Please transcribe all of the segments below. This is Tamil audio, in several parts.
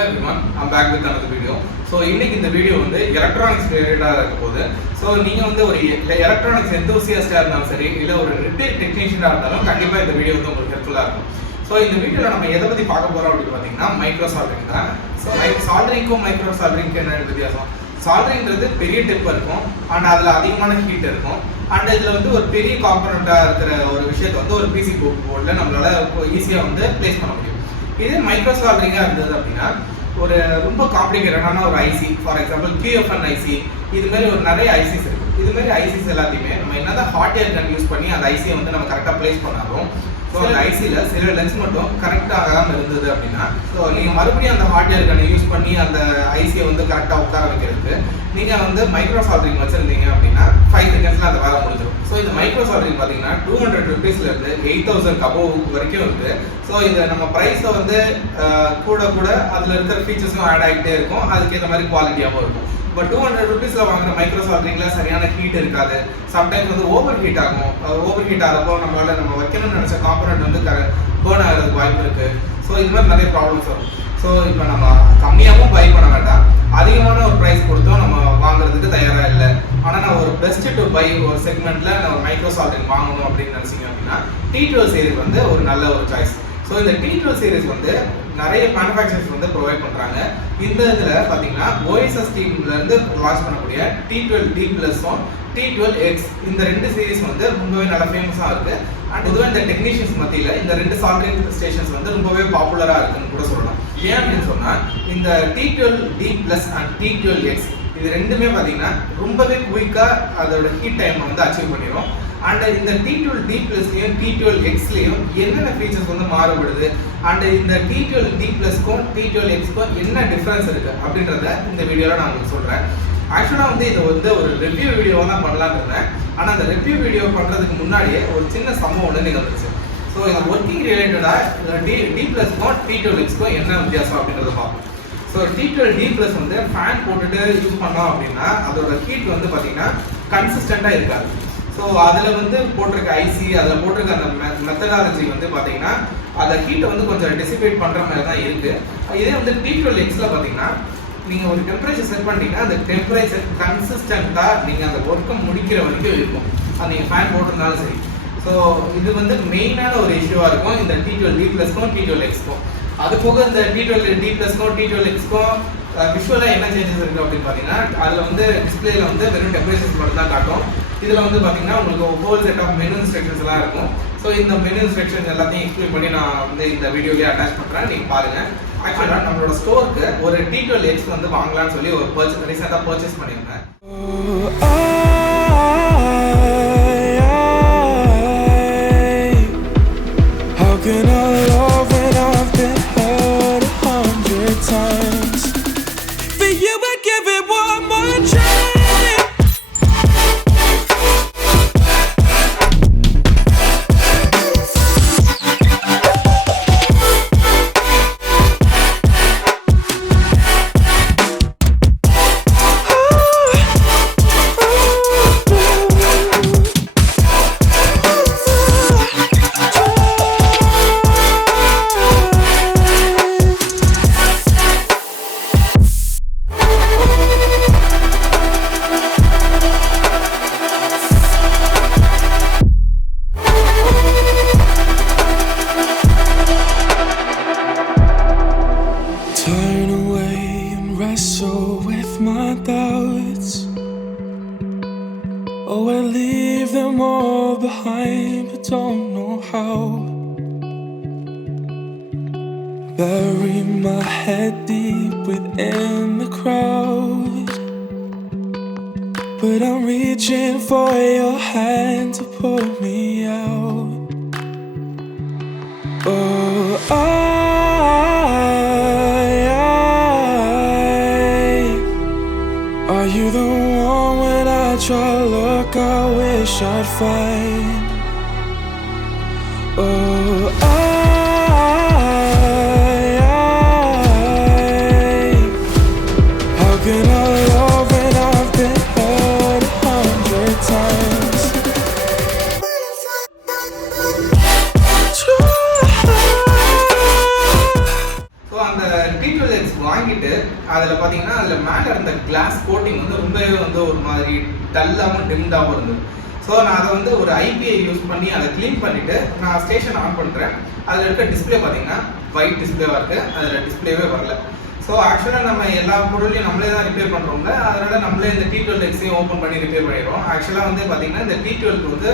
Hello everyone, I'm back with another video. So இன்னைக்கு இந்த வீடியோ வந்து எலக்ட்ரானிக்ஸ் ரிலேட்டடா இருக்க போகுது. ஸோ நீங்க வந்து ஒரு எலக்ட்ரானிக்ஸ் எந்தூசியாஸ்டா இருந்தாலும் சரி, இல்ல ஒரு ரிப்பேர் டெக்னீஷியனா இருந்தாலும் கண்டிப்பா இந்த வீடியோ வந்து உங்களுக்கு ஹெல்ப்ஃபுல்லா இருக்கும். ஸோ இந்த வீடியோல நம்ம எதை பத்தி பார்க்க போறோம் அப்படின்னு பார்த்தீங்கன்னா மைக்ரோ சால்டரிங் தான். ஸோ சால்டரிங்க்கும் மைக்ரோ சால்டரிங்க்கு என்ன வித்தியாசம்? சால்டரிங்கிறது பெரிய டிப் இருக்கும் அண்ட் அதில் அதிகமான ஹீட் இருக்கும் அண்ட் இதில் வந்து ஒரு பெரிய காம்பனண்ட்டாக இருக்கிற ஒரு விஷயத்தை வந்து ஒரு பிசி போர்டில் நம்மளால ஈஸியாக வந்து பிளேஸ் பண்ண முடியும். இதே மைக்ரோ சால்டரிங்காக இருந்தது அப்படின்னா ஒரு ரொம்ப காம்ப்ளிகேட்டடான ஒரு IC, for example QFN IC, இது மாதிரி ஒரு நிறைய ஐசிஸ் இருக்கு. இது மாதிரி ஐசிஸ் எல்லாத்தையுமே நம்ம என்னதான் ஹாட் ஏர் கன் யூஸ் பண்ணி அந்த ஐசியை வந்து நம்ம கரெக்டாக பிளேஸ் பண்ணாலும் ஸோ அந்த ஐசியில் சில லென்ஸ் மட்டும் கரெக்டாக ஆகாமல் இருந்தது அப்படின்னா ஸோ நீங்கள் மறுபடியும் அந்த ஹாட் ஏர் கன்னை யூஸ் பண்ணி அந்த ஐசியை வந்து கரெக்டாக உட்கார வைக்கிறதுக்கு நீங்கள் வந்து மைக்ரோ சால்டரிங் வச்சுருந்தீங்க அப்படின்னா 5 செகண்ட்ஸில் அந்த வேலை முடிஞ்சிடும். ஸோ இந்த மைக்ரோ சால்டரிங் பார்த்தீங்கன்னா 200 rupeesலேருந்து 8,000 above வரைக்கும் இருக்குது. ஸோ இதை நம்ம ப்ரைஸை வந்து கூட கூட அதில் இருக்கிற ஃபீச்சர்ஸும் ஆட் ஆகிட்டே இருக்கும், அதுக்கேற்ற மாதிரி குவாலிட்டியாகவும் இருக்கும். இப்போ 200 rupeesல வாங்குற மைக்ரோ சால்டரிங்கில் சரியான ஹீட் இருக்காது, சம்டைம்ஸ் வந்து ஓவர் ஹீட் ஆகும். ஓவர் ஹீட் ஆகிறப்போ நம்மளால் நம்ம வைக்கணும்னு நினச்ச காம்பனண்ட் வந்து பேர்ன் ஆகிறதுக்கு வாய்ப்பு இருக்குது. ஸோ இது மாதிரி நிறைய ப்ராப்ளம்ஸ் வரும். ஸோ இப்போ நம்ம கம்மியாகவும் பை பண்ண வேண்டாம், அதிகமான ஒரு ப்ரைஸ் கொடுத்தோம் நம்ம வாங்குறதுக்கு தயாராக இல்லை. ஆனால் நான் ஒரு பெஸ்ட் டு பை ஒரு செக்மெண்ட்டில் நான் ஒரு மைக்ரோ சால்டரிங் வாங்கணும் அப்படின்னு நினச்சிங்க அப்படின்னா T12 சீரிஸ் வந்து ஒரு நல்ல ஒரு சாய்ஸ். ஸோ இந்த T12 சீரிஸ் வந்து நிறைய மேனுஃபேக்சரர்ஸ் வந்து ப்ரொவைட் பண்ணுறாங்க. இந்த இதில் பார்த்தீங்கன்னா OSS டீம்லேருந்து லான்ச் பண்ணக்கூடிய T12-D+ம் T12-X இந்த ரெண்டு சீரிஸ் வந்து ரொம்பவே நல்லா ஃபேமஸாக இருக்குது. அண்ட் பொதுவாக இந்த டெக்னீஷியன்ஸ் மத்தியில் இந்த ரெண்டு சால்டரிங் ஸ்டேஷன்ஸ் வந்து ரொம்பவே பாப்புலராக இருக்குன்னு கூட சொல்லலாம். ஏன் அப்படின்னு சொன்னால் இந்த T12-D+ அண்ட் T12-X இது ரெண்டுமே பார்த்தீங்கன்னா ரொம்பவே குயிக்காக அதோட ஹீட் டைம் வந்து அச்சீவ் பண்ணிடும். அண்ட் இந்த T12-D+லையும் T12-Xலையும் என்னென்ன ஃபீச்சர்ஸ் வந்து மாறுபடுது அண்ட் இந்த T12-D+க்கும் T12-Xக்கும் என்ன டிஃப்ரென்ஸ் இருக்குது அப்படின்றத இந்த வீடியோவில் நான் உங்களுக்கு சொல்கிறேன். ஆக்சுவலாக வந்து இதை வந்து ஒரு ரிவ்யூ வீடியோவாக தான் பண்ணலான்னு இருந்தேன். ஆனால் அந்த ரிவ்யூ வீடியோ பண்ணுறதுக்கு முன்னாடியே ஒரு சின்ன சம்பவம் ஒன்று நிகழ்ந்துச்சு. ஸோ இது ஒர்க்கிங் ரிலேட்டடாக D+க்கும் T12-Xக்கும் என்ன வித்தியாசம் அப்படின்றத பார்ப்போம். ஸோ T12-D+ வந்து ஃபேன் போட்டுட்டு யூஸ் பண்ணோம் அப்படின்னா அதோட ஹீட் வந்து பார்த்தீங்கன்னா கன்சிஸ்டண்ட்டாக இருக்காது. ஸோ அதில் வந்து போட்டிருக்க ஐசி, அதில் போட்டிருக்க அந்த மெத்தடாலஜி வந்து பார்த்தீங்கன்னா அந்த ஹீட்டை வந்து கொஞ்சம் டிசிபேட் பண்ணுற மாதிரி தான் இருக்குது. இதே வந்து T12-Xல பார்த்தீங்கன்னா நீங்கள் ஒரு டெம்பரேச்சர் செட் பண்ணிட்டீங்கன்னா அந்த டெம்பரேச்சர் கன்சிஸ்டண்ட்டாக நீங்கள் அந்த ஒர்க்கை முடிக்கிற வரைக்கும் இருக்கும், அது நீங்கள் ஃபேன் போட்டிருந்தாலும் சரி. ஸோ இது வந்து மெயினான ஒரு இஷ்யூவாக இருக்கும் இந்த T12-D+க்கும் T12-Xக்கும். அது போக இந்த T12-D+க்கும் T12-Xக்கும் விஷுவலாக என்ன சேஞ்சஸ் இருக்குது அப்படின்னு பார்த்தீங்கன்னா அதில் வந்து டிஸ்பிளேல வந்து வெறும் டெம்பரேச்சர்ஸ் மட்டும் தான் காட்டும். இதில் வந்து பார்த்தீங்கன்னா உங்களுக்கு whole set of menu instructions எல்லாம் இருக்கும். ஸோ இந்த மெனு இன்ஸ்ட்ரக்ஷன்ஸ் எல்லாத்தையும் எக்ஸ்பிளைன் பண்ணி நான் வந்து இந்த வீடியோலேயே அட்டாச் பண்ணுறேன், நீங்கள் பாருங்கள். ஆக்சுவலாக நம்மளோட ஸ்டோருக்கு ஒரு T12-X வந்து வாங்கலாம்னு சொல்லி ஒரு ரீசெண்டாக பர்ச்சேஸ் பண்ணியிருந்தேன். Oh, I leave them all behind, but don't know how. Bury my head deep within the crowd, but I'm reaching for your hand to pull me out. Oh, are you the one when I try to look, I wish I'd find? Oh, how can I love when I've been hurt 100 times? So அந்த T12-X டிஸ்க் வாங்கிட்டு அதில் பார்த்தீங்கன்னா அதில் மேலே இருந்த கிளாஸ் கோட்டிங் வந்து ரொம்பவே வந்து ஒரு மாதிரி டல்லாகவும் டிம்டாகவும் இருந்தது. ஸோ நான் அதை வந்து ஒரு ஐபிஐ யூஸ் பண்ணி அதை க்ளீன் பண்ணிவிட்டு நான் ஸ்டேஷன் ஆன் பண்ணுறேன். அதில் இருக்க டிஸ்பிளே பார்த்தீங்கன்னா ஒயிட் டிஸ்பிளேவாக இருக்குது, அதில் டிஸ்பிளேவே வரல. ஸோ ஆக்சுவலாக நம்ம எல்லா பொருளையும் நம்மளே தான் ரிப்பேர் பண்ணுறோம்ல, அதனால் நம்மளே இந்த T12-Xையும் ஓப்பன் பண்ணி ரிப்பேர் பண்ணிடுறோம். ஆக்சுவலாக வந்து பார்த்தீங்கன்னா இந்த T12 வந்து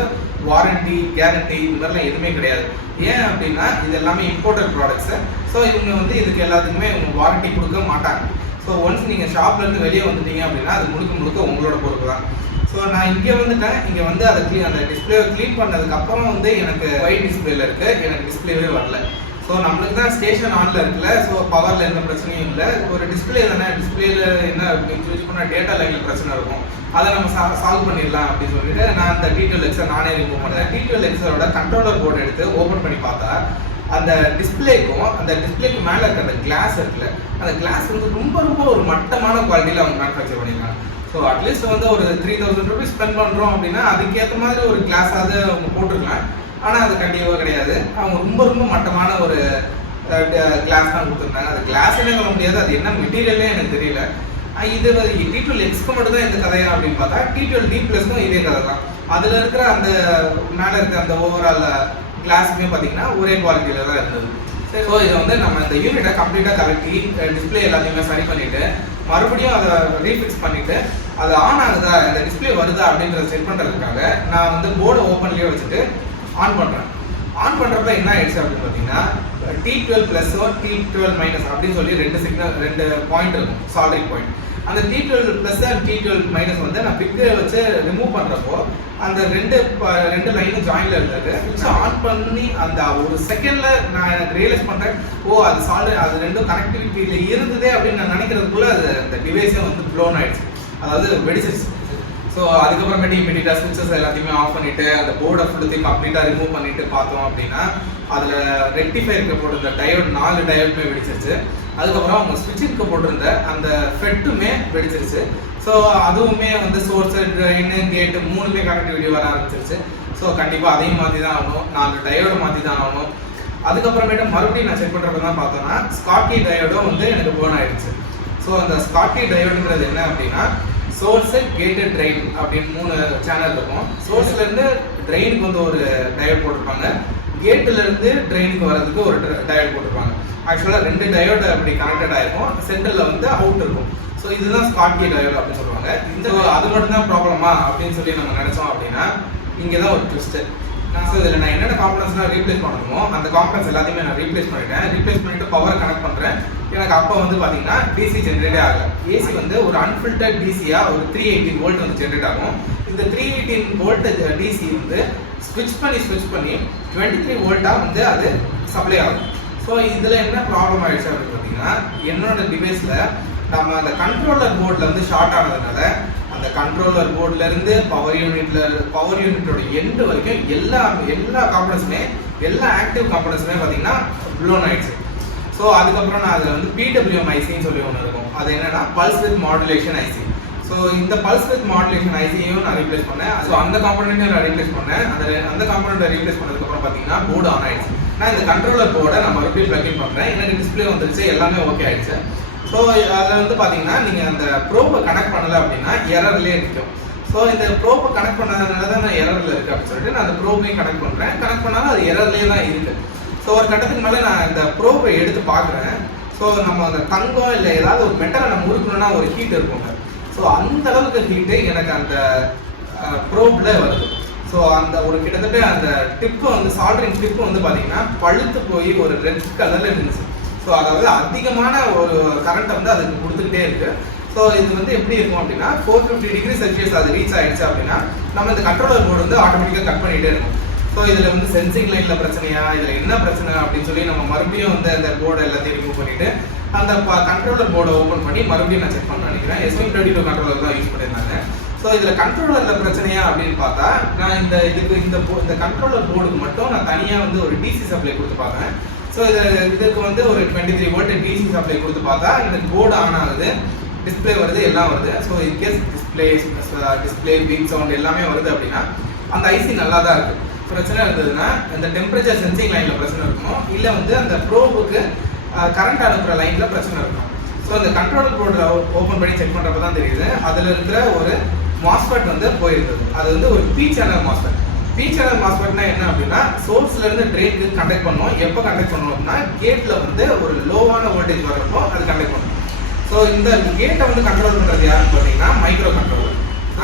வாரண்டி கேரண்டி இந்த மாதிரிலாம் எதுவுமே கிடையாது. ஏன் அப்படின்னா இது எல்லாமே இம்போர்ட்டட் ப்ராடக்ட்ஸு. ஸோ இவங்க வந்து இதுக்கு எல்லாத்துக்குமே இவங்க வாரண்டி கொடுக்க மாட்டாங்க. ஸோ ஒன்ஸ் நீங்கள் ஷாப்லேருந்து வெளியே வந்துட்டீங்க அப்படின்னா அது முழுக்க உங்களோட பொறுப்பு தான். ஸோ நான் இங்கே வந்துட்டேன். இங்கே வந்து அதை அந்த டிஸ்பிளேவை க்ளீன் பண்ணதுக்கப்புறம் வந்து எனக்கு ஒயிட் டிஸ்பிளேல இருக்குது, எனக்கு டிஸ்பிளேவே வரல. ஸோ நம்மளுக்கு தான் ஸ்டேஷன் ஆனில் இருக்குல்ல, ஸோ பவரில் எந்த பிரச்சனையும் இல்லை. ஒரு டிஸ்பிளே தானே, டிஸ்பிளேல என்ன யூஸ் பண்ண டேட்டா லைனில் பிரச்சனை இருக்கும், அதை நம்ம சால்வ் பண்ணிடலாம் அப்படின்னு சொல்லிட்டு நான் அந்த T12-Xை நானே ரிமூவ் பண்ணேன். T12-Xோட கண்ட்ரோலர் போர்டு எடுத்து ஓப்பன் பண்ணி பார்த்தா அந்த டிஸ்பிளேக்கும் அந்த டிஸ்பிளேக்கு மேலே இருக்க அந்த கிளாஸ் இருக்குல்ல, அந்த கிளாஸ் வந்து ரொம்ப ஒரு மட்டமான குவாலிட்டியில் அவங்க மேனுஃபேக்சர் பண்ணியிருக்காங்க. ஸோ அட்லீஸ்ட் வந்து ஒரு 3000 rupees ஸ்பெண்ட் பண்ணுறோம் அப்படின்னா அதுக்கேற்ற மாதிரி ஒரு கிளாஸாவது அவங்க போட்டிருக்கலாம். ஆனால் அது கண்டிப்பாக கிடையாது. அவங்க ரொம்ப மட்டமான ஒரு கிளாஸ் தான் கொடுத்துருந்தாங்க. அது கிளாஸ்னே சொல்ல முடியாது, அது என்ன மெட்டீரியலே எனக்கு தெரியல. இது T12-Xக்கு மட்டும் தான் இந்த கதையா அப்படின்னு பார்த்தா T12D+க்கும் இதே கதை தான். அதில் இருக்கிற அந்த மேலே இருக்கிற அந்த ஓவரால் கிளாஸுமே பார்த்தீங்கன்னா ஒரே குவாலிட்டியில் தான் இருந்தது. ஸோ இதை வந்து நம்ம இந்த யூனிட்டை கம்ப்ளீட்டாக கலட்டி டிஸ்பிளே எல்லாத்தையுமே சரி பண்ணிவிட்டு மறுபடியும் அதை ரீஃபிக்ஸ் பண்ணிவிட்டு அது ஆன் ஆகுதா, இந்த டிஸ்பிளே வருதா அப்படின்றத செக் பண்ணுறதுக்காக நான் வந்து போர்டை ஓப்பன்லேயே வச்சுட்டு ஆன் பண்ணுறேன். ஆன் பண்ணுறப்ப என்ன ஆயிடுச்சு அப்படின்னு பார்த்தீங்கன்னா T12+ T12- அப்படின்னு சொல்லி ரெண்டு பாயிண்ட் இருக்கும், சால்டரிங் பாயிண்ட். அந்த T12+ and T12- வந்து நான் பிக்கை வச்சு ரிமூவ் பண்ணுறப்போ அந்த ரெண்டு லைனும் ஜாயின்ல இருந்தது. சுவிட்ச் ஆன் பண்ணி அந்த ஒரு செகண்டில் நான் எனக்கு ரியலைஸ் பண்ணுறேன், அது ரெண்டும் கனெக்டிவிட்டியில் இருந்ததே அப்படின்னு நான் நினைக்கிறதுக்குள்ள அது அந்த டிவைஸே வந்து ப்ளோன் ஆயிடுச்சு, அதாவது வெடிச்சிருச்சு. ஸோ அதுக்கப்புறமேட்டு இமீடியட்டாக ஸ்விட்சஸ் எல்லாத்தையுமே ஆஃப் பண்ணிவிட்டு அந்த போர்டை ஃபுல்லுத்தையும் கம்ப்ளீட்டாக ரிமூவ் பண்ணிவிட்டு பார்த்தோம் அப்படின்னா அதில் ரெக்டிஃபைருக்கு போட்டிருந்த டயோட் 4 டயோடுமே வெடிச்சிருச்சு. அதுக்கப்புறம் அவங்க ஸ்விட்சுக்கு போட்டிருந்த அந்த ஃபெட்டுமே வெடிச்சிருச்சு. ஸோ அதுவுமே வந்து சோர்ஸு, ட்ரெயினு, கேட்டு 3மே கனெக்டிவிட்டி வர ஆரம்பிச்சிருச்சு. ஸோ கண்டிப்பாக அதையும் மாற்றி தான் ஆகணும், 4 டயோடு மாற்றி தான் ஆகணும். அதுக்கப்புறமேட்டு மறுபடியும் நான் செக் பண்ணுறப்ப தான் பார்த்தோன்னா ஸ்காட்கி டயோடும் வந்து எனக்கு போன் ஆயிடுச்சு. ஸோ அந்த ஸ்காட்கி டயோடுங்கிறது என்ன அப்படின்னா சோர்ஸு, கேட்டு, ட்ரெயின் அப்படின்னு 3 சேனல் இருக்கும். சோர்ஸ்லேருந்து ட்ரெயினுக்கு வந்து ஒரு டயோட் போட்டிருப்பாங்க, கேட்டுலேருந்து ட்ரெயினுக்கு வர்றதுக்கு ஒரு டயோட் போட்டிருப்பாங்க. ஆக்சுவலாக 2 டயோடு அப்படி கனெக்டட் ஆகிருக்கும், சென்டரில் வந்து அவுட் இருக்கும். ஸோ இதுதான் ஸ்காட்கி டயோடு அப்படின்னு சொல்லுவாங்க. அது மட்டும் தான் ப்ராப்ளமா அப்படின்னு சொல்லி நம்ம நினச்சோம் அப்படின்னா இங்கே தான் ஒரு ட்விஸ்ட்டு. ஸோ இதில் நான் என்னென்ன காம்பனன்ஸ்லாம் ரீப்ளேஸ் பண்ணணுமோ அந்த காம்பனன்ஸ் எல்லாத்தையுமே நான் ரீப்ளேஸ் பண்ணிவிட்டு பவர் கனெக்ட் பண்ணுறேன். எனக்கு அப்போ வந்து பார்த்தீங்கன்னா டிசி ஜென்ரேட்டே ஆகலை. ஏசி வந்து ஒரு அன்ஃபில்டர்ட் டிசியாக ஒரு 318 வோல்ட் வந்து ஜென்ரேட் ஆகும். இந்த 318 வோல்ட் டிசி வந்து ஸ்விட்ச் பண்ணி 23 வோல்ட்டாக வந்து அது சப்ளை ஆகும். ஸோ இதில் என்ன ப்ராப்ளம் ஆகிடுச்சு அப்படின்னு பார்த்தீங்கன்னா என்னோட டிவைஸில் நம்ம அந்த கண்ட்ரோலர் போர்டில் வந்து ஷார்ட் ஆனதுனால அந்த கண்ட்ரோலர் போர்ட்லேருந்து பவர் யூனிட்டோட எண்டு வரைக்கும் எல்லா காம்பனன்ஸுமே, எல்லா ஆக்டிவ் காம்பனன்ஸுமே பார்த்தீங்கன்னா ப்ளோன் ஆயிடுச்சு. ஸோ அதுக்கப்புறம் நான் அதில் வந்து PWM ஐசின்னு சொல்லி ஒன்று இருக்கும், அது என்னன்னா pulse width modulation IC. So இந்த பல்ஸ் வித் மாடுலேஷன் ஐசியையும் நான் ரீப்ளேஸ் பண்ணேன். ஸோ அந்த காம்பனண்ட்டையும் நான் ரீப்ளேஸ் பண்ணேன். அந்த காம்பனண்ட்டை ரீப்ளேஸ் பண்ணதுக்கப்புறம் பார்த்தீங்கன்னா போர்டு ஆன் ஆயிடுச்சு. நான் இந்த கண்ட்ரோலர் போர்டை நான் மறுபடியும் ப்ளக்இன் பண்ணுறேன். எனக்கு டிஸ்பிளே வந்துருச்சு, எல்லாமே ஓகே ஆயிடுச்சு. ஸோ அதில் வந்து பார்த்தீங்கன்னா நீங்கள் அந்த ப்ரோப்பை கனெக்ட் பண்ணலை அப்படின்னா எரர்லேயே நிற்கும். ஸோ இந்த ப்ரோப்பை கனெக்ட் பண்ணதுனால தான் நான் எரரில் இருக்குது அப்படின்னு சொல்லிட்டு நான் அந்த ப்ரோப்பையும் கனெக்ட் பண்ணுறேன். கனெக்ட் பண்ணாலும் அது எரர்லேயே தான் இருக்குது. ஸோ ஒரு கட்டத்துக்கு மேலே நான் இந்த ப்ரோப்பை எடுத்து பார்க்குறேன். ஸோ நம்ம அந்த தங்கம் இல்லை ஏதாவது ஒரு மெட்டலை நம்ம உருக்கணும்னா ஒரு ஹீட் இருக்குங்க. ஸோ அந்த அளவுக்கு ஹீட்டு எனக்கு அந்த ப்ரோப்பில் வருது. ஸோ அந்த ஒரு கிட்டத்தட்ட அந்த டிப்பு வந்து சால்டரிங் டிப்பு வந்து பார்த்தீங்கன்னா பழுத்து போய் ஒரு ரெட் கலரில் இருந்துச்சு. ஸோ அதாவது அதிகமான ஒரு கரண்ட்டை வந்து அதுக்கு கொடுத்துக்கிட்டே இருக்குது. ஸோ இது வந்து எப்படி இருக்கும் அப்படின்னா 450 டிகிரி செல்சியஸ் அது ரீச் ஆகிடுச்சு அப்படின்னா நம்ம இந்த கண்ட்ரோலர் போர்டு வந்து ஆட்டோமேட்டிக்காக கட் பண்ணிகிட்டே இருக்கும். ஸோ இதில் வந்து சென்சிங் லைனில் பிரச்சனையா, இதில் என்ன பிரச்சனை அப்படின்னு சொல்லி நம்ம மறுபடியும் வந்து அந்த போர்டு எல்லாத்தையும் ரிமூவ் பண்ணிவிட்டு அந்த கண்ட்ரோலர் போர்டை ஓப்பன் பண்ணி மறுபடியும் நான் செக் பண்ண நினைக்கிறேன். SM32 கண்ட்ரோலர் தான் யூஸ் பண்ணியிருந்தாங்க. ஸோ இதில் கண்ட்ரோலரில் பிரச்சனையா அப்படின்னு பார்த்தா நான் இந்த கண்ட்ரோலர் போர்டுக்கு மட்டும் நான் தனியாக வந்து ஒரு டிசி சப்ளை கொடுத்து பார்த்தேன். ஸோ இதுக்கு வந்து ஒரு 23 வோல்ட் டிசி சப்ளை கொடுத்து பார்த்தா எனக்கு போர்டு ஆன் ஆகுது, டிஸ்பிளே வருது, எல்லாம் வருது. So in case display beep sound எல்லாமே வருது அப்படின்னா அந்த ஐசி நல்லா தான் இருக்குது. பிரச்சனை இருந்ததுன்னா இந்த டெம்பரேச்சர் சென்சிங் லைனில் பிரச்சனை இருக்கணும், இல்லை வந்து அந்த ப்ரோபுக்கு கரண்ட் அனுப்புகிற லைனில் பிரச்சனை இருக்கும். ஸோ அந்த கண்ட்ரோலர் போர்டு ஓப்பன் பண்ணி செக் பண்ணுறப்ப தான் தெரியுது அதில் இருக்கிற ஒரு மாஸ்ஃபெட் வந்து போயிருந்தது. அது வந்து ஒரு P channel MOSFET. P channel மாஸ்ஃபெட்னா என்ன அப்படின்னா சோர்ஸ்லேருந்து ட்ரெயினுக்கு கண்டக்ட் பண்ணுவோம். எப்போ கண்டக்ட் பண்ணுவோம் அப்படின்னா கேட்டில் வந்து ஒரு லோவான வோல்டேஜ் வரப்போ அது கண்டக்ட் பண்ணும். ஸோ இந்த கேட்டை வந்து கண்ட்ரோல் பண்ணுறது யாருன்னு பார்த்தீங்கன்னா மைக்ரோ கண்ட்ரோலர்.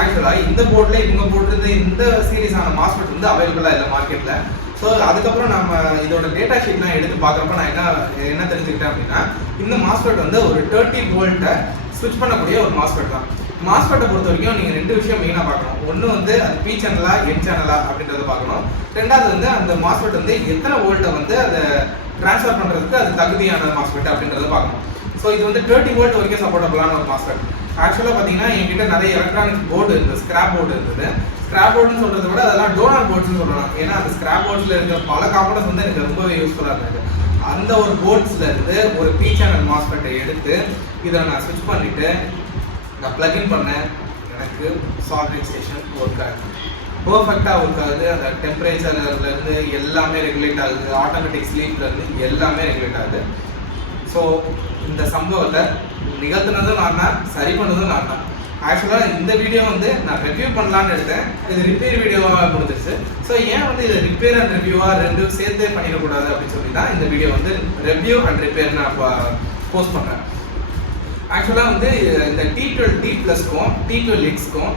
ஆக்சுவலாக இந்த போர்டில் இவங்க போட்டிருந்த இந்த சீரீஸான மாஸ்ஃபெட் வந்து அவைலபிளாக இல்லை மார்க்கெட்டில். ஸோ அதுக்கப்புறம் நம்ம இதோட டேட்டா ஷீட்லாம் எடுத்து பார்க்குறப்ப நான் என்ன தெரிஞ்சுக்கிட்டேன் அப்படின்னா இந்த மாஸ்ஃபெட் வந்து ஒரு 30 வோல்ட்டை ஸ்விட்ச் பண்ணக்கூடிய ஒரு மாஸ்ஃபெட் தான். மாஸ்ஃபெட்டை பொறுத்த வரைக்கும் நீங்கள் 2 விஷயம் மெயினாக பார்க்கணும். ஒன்று வந்து அது பி சேனலா என் சேனலா அப்படின்றத பார்க்கணும். ரெண்டாவது வந்து அந்த மாஸ்ஃபெட் வந்து எத்தனை வோல்ட்டை வந்து அதை ட்ரான்ஸ்ஃபர் பண்ணுறதுக்கு அது தகுதியான மாஸ்ஃபெட் அப்படின்றத பார்க்கணும். ஸோ இது வந்து 30 வோல்ட் வரைக்கும் சப்போர்ட்டபுளான ஒரு மாஸ்ஃபெட். ஆக்சுவலாக பார்த்தீங்கன்னா என்கிட்ட நிறைய எலக்ட்ரானிக் போர்டு இருந்தது, ஸ்கிராப் போர்டு இருந்தது. ஸ்கிராப் போர்டுன்னு சொல்கிறத விட அதெல்லாம் டோனார் போர்ட்ஸ்னு சொல்லலாம். ஏன்னா அந்த ஸ்கிராப் போர்ட்ஸில் இருக்கிற பல காம்பனன்ட்ஸ் வந்து எனக்கு ரொம்பவே யூஸ்ஃபுல்லாக இருந்தது. அந்த ஒரு போர்ட்ஸில் இருந்து ஒரு பி சேனல் மாஸ்ஃபெட்டை எடுத்து இதை நான் ஸ்விட்ச் பண்ணிவிட்டு நான் ப்ளக்இன் பண்ணேன். எனக்கு சால்டரிங் ஸ்டேஷன் ஒர்க் ஆகுது, பர்ஃபெக்டாக ஒர்க் ஆகுது. அந்த டெம்பரேச்சர்லேருந்து எல்லாமே ரெகுலேட் ஆகுது, ஆட்டோமேட்டிக் ஸ்லீப்லேருந்து எல்லாமே ரெகுலேட் ஆகுது. ஸோ இந்த சம்பவத்தை நிகழ்த்தினதும் நான் தான், சரி பண்ணதும் நான் தான். ஆக்சுவலாக இந்த வீடியோ வந்து நான் ரிவ்யூ பண்ணலான்னு எடுத்தேன். இது ரிப்பேர் வீடியோவாக முடிஞ்சிருச்சு. ஸோ ஏன் வந்து இதை ரிப்பேர் அண்ட் ரிவ்யூவாக ரெண்டும் சேர்த்தே பண்ணிடக்கூடாது அப்படின்னு சொல்லி தான் இந்த வீடியோ வந்து ரிவ்யூ அண்ட் ரிப்பேர் நான் போஸ்ட் பண்ணுறேன். ஆக்சுவலாக வந்து இந்த T12-க்கும் T12-Xக்கும்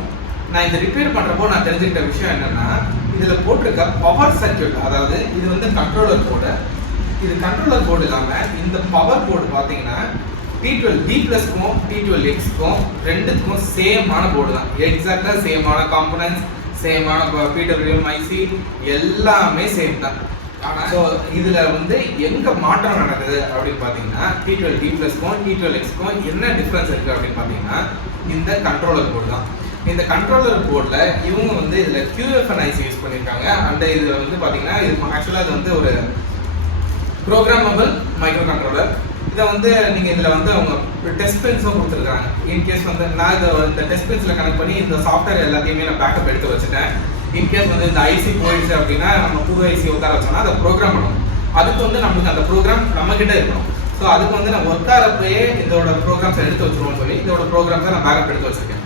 நான் இந்த ரிப்பேர் பண்ணுறப்போ நான் தெரிஞ்சுக்கிட்ட விஷயம் என்னென்னா இதில் போட்டிருக்க பவர் சர்க்யூட், அதாவது இது வந்து கண்ட்ரோலர் போர்டு. இது கண்ட்ரோலர் போர்டு இல்லாமல் இந்த பவர் போர்டு பார்த்தீங்கன்னா T12-க்கும் T12-Xக்கும் ரெண்டுத்துக்கும் சேமான போர்டு தான். எக்ஸாக்டாக சேமான காம்பனன்ட்ஸ், சேமான PWM IC எல்லாமே சேம் தான். ஆனால் ஸோ இதில் வந்து எங்கே மாற்றம் நடக்குது அப்படின்னு பார்த்தீங்கன்னா T12-க்கும் T12-Xக்கும் என்ன டிஃப்ரென்ஸ் இருக்குது அப்படின்னு பார்த்தீங்கன்னா இந்த கண்ட்ரோலர் போர்டு தான். இந்த கண்ட்ரோலர் போர்டில் இவங்க வந்து இதில் QFN IC யூஸ் பண்ணியிருக்காங்க. அந்த இதில் வந்து பார்த்தீங்கன்னா இது ஆக்சுவலாக இது வந்து ஒரு ப்ரோக்ராமபிள் மைக்ரோ கண்ட்ரோலர். இதை வந்து நீங்கள் இதில் வந்து அவங்க டெஸ்ட் பென்ஸும் கொடுத்துருக்காங்க. இன்கேஸ் வந்து நான் இந்த டெஸ்ட் பென்ஸில் கனெக்ட் பண்ணி இந்த சாஃப்ட்வேர் எல்லாத்தையுமே நான் பேக்கப் எடுத்து வச்சுட்டேன். இன்கேஸ் வந்து இந்த ஐசி போயிடுச்சு அப்படின்னா நம்ம புது ஐசி உட்கார வச்சோம்னா அதை ப்ரோக்ராம் பண்ணணும். அதுக்கு வந்து நம்மளுக்கு அந்த ப்ரோக்ராம் நம்மக்கிட்ட இருக்கணும். ஸோ அதுக்கு வந்து நம்ம உட்காரப்பையே இதோட ப்ரோக்ராம்ஸை எடுத்து வச்சுருவோம்னு சொல்லி இதோட ப்ரோக்ராம்ஸை நான் பேக்கப் எடுத்து வச்சுருக்கேன்.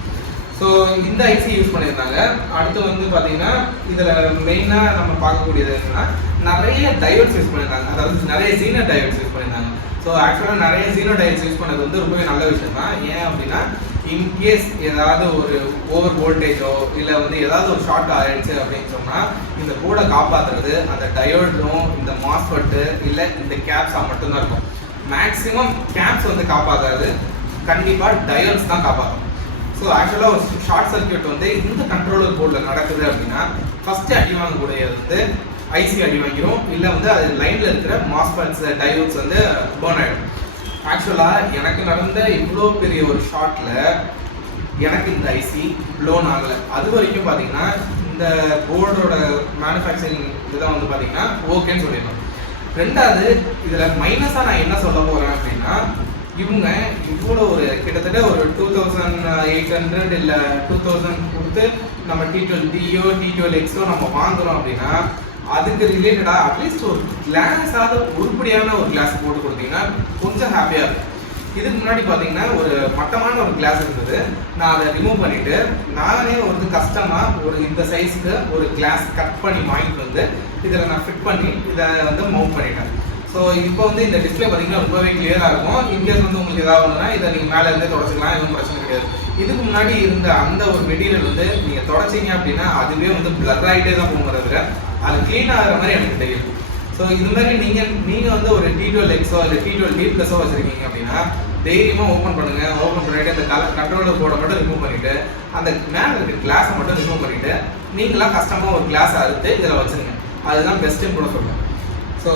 ஸோ இந்த ஐசி யூஸ் பண்ணியிருந்தாங்க. அடுத்து வந்து பார்த்தீங்கன்னா இதில் மெயினாக நம்ம பார்க்கக்கூடியது என்னன்னா நிறைய டயோட்ஸ் யூஸ் பண்ணியிருந்தாங்க, அதாவது நிறைய ஜீனோ டயோட்ஸ் யூஸ் பண்ணியிருந்தாங்க. ஸோ ஆக்சுவலாக நிறைய ஜீனோ டயோட்ஸ் யூஸ் பண்ணது வந்து ரொம்பவே நல்ல விஷயம் தான். ஏன் அப்படின்னா இன்கேஸ் ஏதாவது ஒரு ஓவர் வோல்டேஜோ இல்லை வந்து ஏதாவது ஒரு ஷார்ட் ஆயிடுச்சு அப்படின்னு சொன்னால் இந்த போர்டை காப்பாற்றுறது அந்த டயோடும் இந்த மாஸ்ஃபெட்டு இல்லை இந்த கேப்ஸாக மட்டும்தான் இருக்கும். மேக்ஸிமம் கேப்ஸ் வந்து காப்பாற்றாது, கண்டிப்பாக டயோட்ஸ் தான் காப்பாற்றும். ஸோ ஆக்சுவலாக ஒரு ஷார்ட் சர்க்யூட் வந்து இந்த கண்ட்ரோலர் போர்டில் நடக்குது அப்படின்னா ஃபஸ்ட்டு அடி வாங்கக்கூடியது வந்து ஐசி அடி வாங்கிடும், இல்லை வந்து அது லைனில் இருக்கிற மாஸ்ஃபெட்ஸ் டயோட்ஸ் வந்து பர்ன் ஆகிடும். ஆக்சுவலாக எனக்கு நடந்த இவ்வளோ பெரிய ஒரு ஷார்ட்டில் எனக்கு இந்த ஐசி ப்ளோன் ஆகலை. அது வரைக்கும் பார்த்தீங்கன்னா இந்த போர்டோட மேனுஃபேக்சரிங் இதுதான் வந்து பார்த்தீங்கன்னா ஓகேன்னு சொல்லிடணும். ரெண்டாவது இதில் மைனஸாக நான் என்ன சொல்ல போகிறேன் அப்படின்னா இவங்க இவ்வளோ ஒரு கிட்டத்தட்ட ஒரு 2800 இல்லை 2000 கொடுத்து நம்ம T12-யோ T12-Xோ நம்ம வாங்குகிறோம் அப்படின்னா அதுக்கு ரிலேட்டடாக அட்லீஸ்ட் ஒரு கிளாஸாவது உருப்படியான ஒரு கிளாஸ் போட்டு கொடுத்தீங்கன்னா கொஞ்சம் ஹாப்பியாக இருக்கும். இதுக்கு முன்னாடி பார்த்தீங்கன்னா ஒரு மட்டமான ஒரு கிளாஸ் இருந்தது, நான் அதை ரிமூவ் பண்ணிவிட்டு நானே ஒரு கஷ்டமாக ஒரு இந்த சைஸுக்கு ஒரு கிளாஸ் கட் பண்ணி வாங்கிட்டு வந்து இதில் நான் ஃபிட் பண்ணி இதை வந்து மவுண்ட் பண்ணிட்டேன். ஸோ இப்போ வந்து இந்த டிஸ்பிளே பார்த்தீங்கன்னா ரொம்பவே கிளியராக இருக்கும். இன்கேஸ் வந்து உங்களுக்கு ஏதாவது ஒன்றுனா இதை நீங்கள் மேலே இருந்தே தொடச்சிக்கலாம், எதுவும் பிரச்சனை கிடையாது. இதுக்கு முன்னாடி இருந்த அந்த ஒரு மெட்டீரியல் வந்து நீங்கள் தொடச்சிங்க அப்படின்னா அதுவே வந்து பிளர் ஆகிட்டே தான் போகிறதுல அது க்ளீன் ஆகிற மாதிரி எனக்கு தெரியும். ஸோ இது மாதிரி நீங்கள் வந்து ஒரு T12-Xோ இல்லை T12-D+ஓ வச்சுருக்கீங்க அப்படின்னா தைரியமாக ஓப்பன் பண்ணுங்கள். ஓப்பன் பண்ணிவிட்டு அந்த கண்ட்ரோலர் போர்டை மட்டும் ரிமூவ் பண்ணிவிட்டு அந்த மேலே இருக்கிற கிளாஸை மட்டும் ரிமூவ் பண்ணிவிட்டு நீங்களாம் கஷ்டமாக ஒரு கிளாஸை அறுத்து இதில் வச்சுருங்க. அதுதான் பெஸ்ட்டுன்னு கூட சொல்லுவேன். ஸோ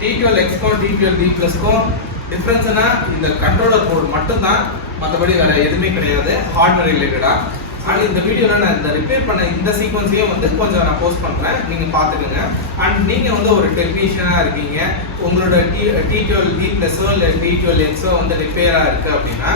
T12-Xக்கும் T12-D+க்கும் டிஃப்ரென்ஸ்னா இந்த கண்ட்ரோலர் போர்டு மட்டும்தான், மற்றபடி வேறு எதுவுமே கிடையாது ஹார்ட்வேர் ரிலேட்டடாக. அண்ட் இந்த வீடியோவில் நான் இந்த ரிப்பேர் பண்ண இந்த சீக்வன்ஸையும் வந்து கொஞ்சம் நான் போஸ்ட் பண்ணுறேன், நீங்கள் பார்த்துக்கோங்க. அண்ட் நீங்கள் வந்து ஒரு டெக்னீஷியனாக இருக்கீங்க, உங்களோட T12-D+ஓ இல்லை T12-Xஓ வந்து ரிப்பேராக இருக்குது அப்படின்னா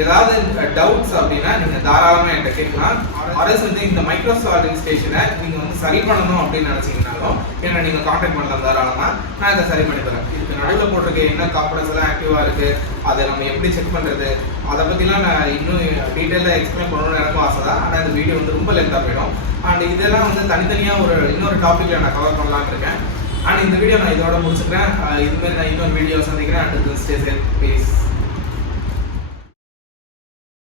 ஏதாவது டவுட்ஸ் அப்படின்னா நீங்கள் தாராளமாக என்கிட்ட கேட்கலாம். அரசு வந்து இந்த மைக்ரோ சால்டிங் ஸ்டேஷனை நீங்கள் வந்து சரி பண்ணணும் அப்படின்னு நினச்சிங்கனாலும் என்னை நீங்கள் கான்டாக்ட் பண்ணலாம் தாராளமாக, நான் இதை சரி பண்ணி தரேன். இதுக்கு நடுவில் போட்டிருக்க என்ன காம்பனன்ஸ் எல்லாம் ஆக்டிவாக இருக்குது, அதை நம்ம எப்படி செக் பண்ணுறது, அதை பற்றிலாம் நான் இன்னும் டீட்டெயிலாக எக்ஸ்பிளைன் பண்ணணும்னு எனக்கும் ஆசை தான். ஆனால் இந்த வீடியோ வந்து ரொம்ப லென்த்தாக போயிடும். அண்ட் இதெல்லாம் வந்து தனித்தனியாக இன்னொரு டாப்பிக்கில் நான் கவர் பண்ணலான்னு இருக்கேன். அண்ட் இந்த வீடியோ நான் இதோட முடிச்சுக்கிறேன். இதுமாரி நான் இன்னொரு வீடியோ சந்திக்கிறேன். And stay safe, please.